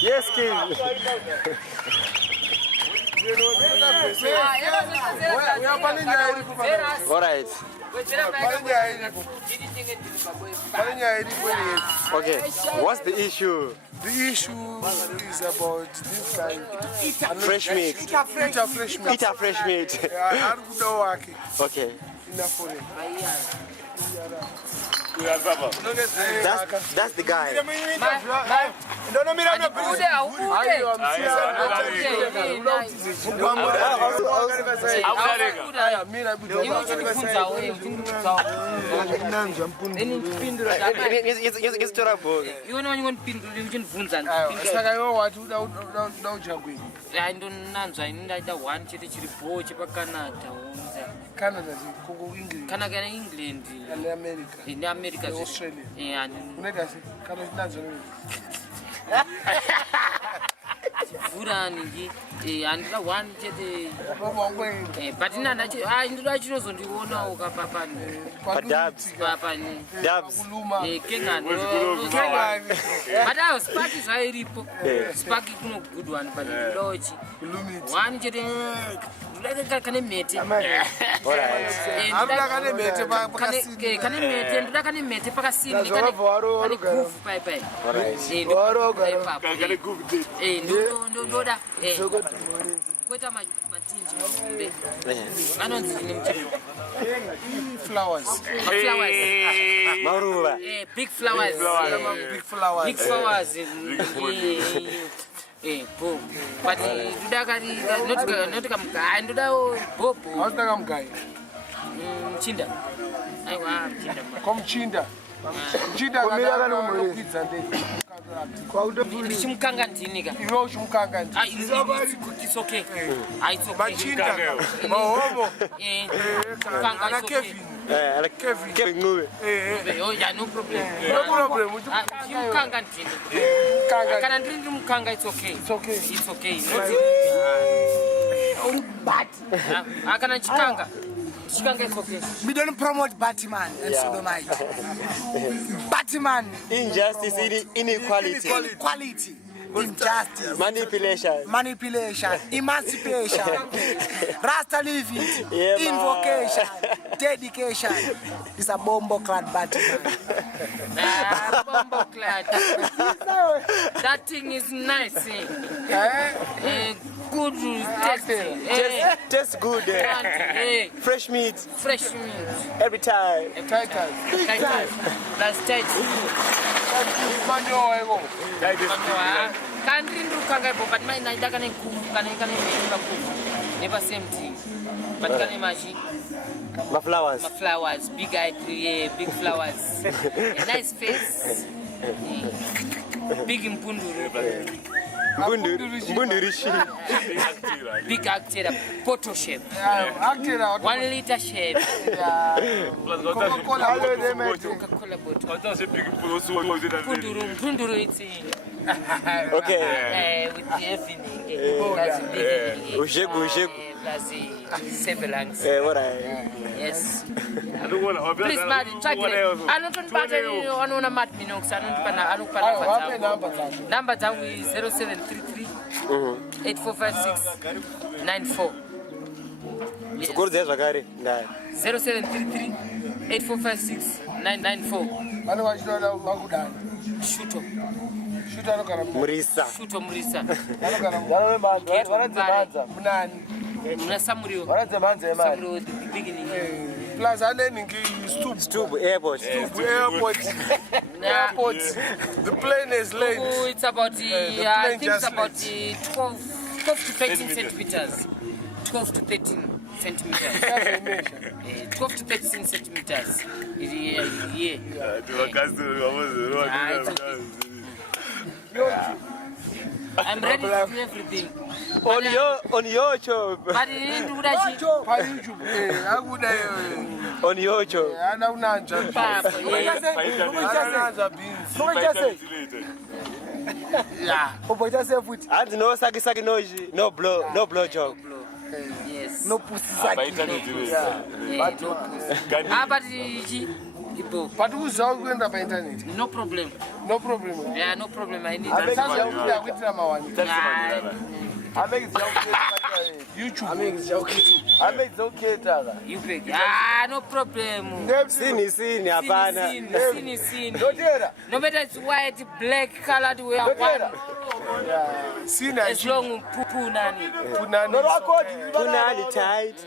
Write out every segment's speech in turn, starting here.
Yes, King. All right. Okay, what's the issue? The issue is about this guy. Fresh meat. Eat a fresh meat. Eat a fresh meat. Okay. That's the guy. Canada, England, in America, Australia. And one but flowers. Big flowers. Big flowers. Big flowers. Boom. But not come guy. Chinda. Come Chinda. Chinda. It's okay. Kevin. Oh yeah, no problem. No problem. It's okay. It's okay. It's okay. But I can't chikanga. Chikanga is okay. We don't promote Batman and sodomite. Batman. Injustice, inequality. Inequality. Injustice. Manipulation. Emancipation. Rasta living. Invocation. Dedication. It's a bombo-clad Batman. Bombo-clad. That thing is nice. Good Tastes good. Fresh meat. Fresh meat. Every time. That's tight. But my night can never same thing. But can imagine my flowers. My flowers, big eye, big flowers. A nice face. Big impunduru. Big actor, photo shape. 1 liter shape. Coca-Cola bottle. Punduru it's okay. With the evening. Ushegu. Yes. Please, Madam, try it. I don't want to mat Minox. I don't number down is 0733 8456 94. Yes. 0733 8456 994. Shutto. Murisa. Samurio. Beginning. Plus, I learning Stub airport. The plane is late. Oh, it's about I think it's about 12 to 13 centimeters. 12 to 13 centimeters. 12 to 13 centimeters. I'm ready to do everything. On your job. But you didn't do that shit. On your job. Yeah. And no saki noji, no blow job. Yes. No pussy sucking. Yeah, no pussy. But Ibo. But who's all going to internet? No problem. No problem. Yeah, no problem. I need I make that. YouTube. I make it's okay, Taga. You pick. No problem. Sinhi, hapana. Sinhi. No matter it's white, black, colored, we are one. Sinhi. As long as poo nani. Punani, tight.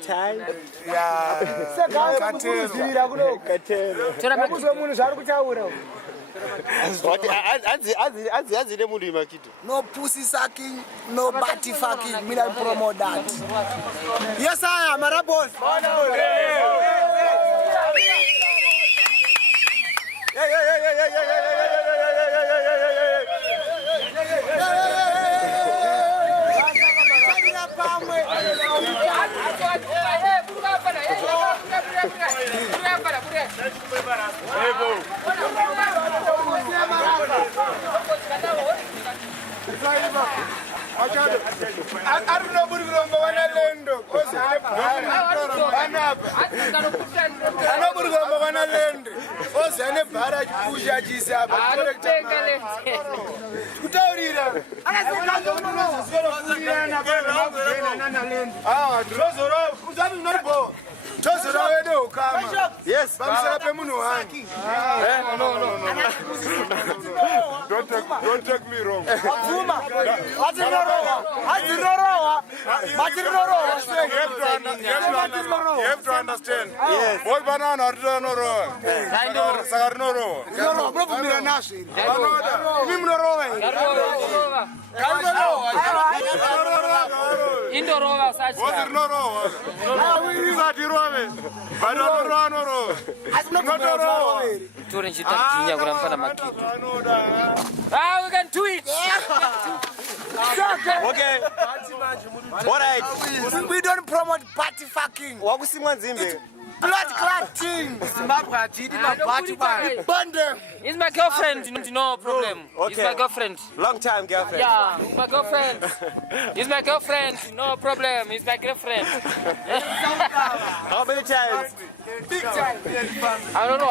No pussy sucking, no body fucking. Me don't promote that. Yes, I am. A boss. Yes. Don't take me wrong. You have to understand. Yes. What banana or no we can do it. Okay. All right. We don't promote party fucking. Wakusimwa Nzimbe. Blood clotting. Zimbabwe Ajita, party man. Burn them. He's my girlfriend, no problem. He's Okay. my girlfriend. Long time girlfriend. Yeah, he's my girlfriend. He's my girlfriend, no problem. He's my girlfriend. How many times? Big time. I don't know.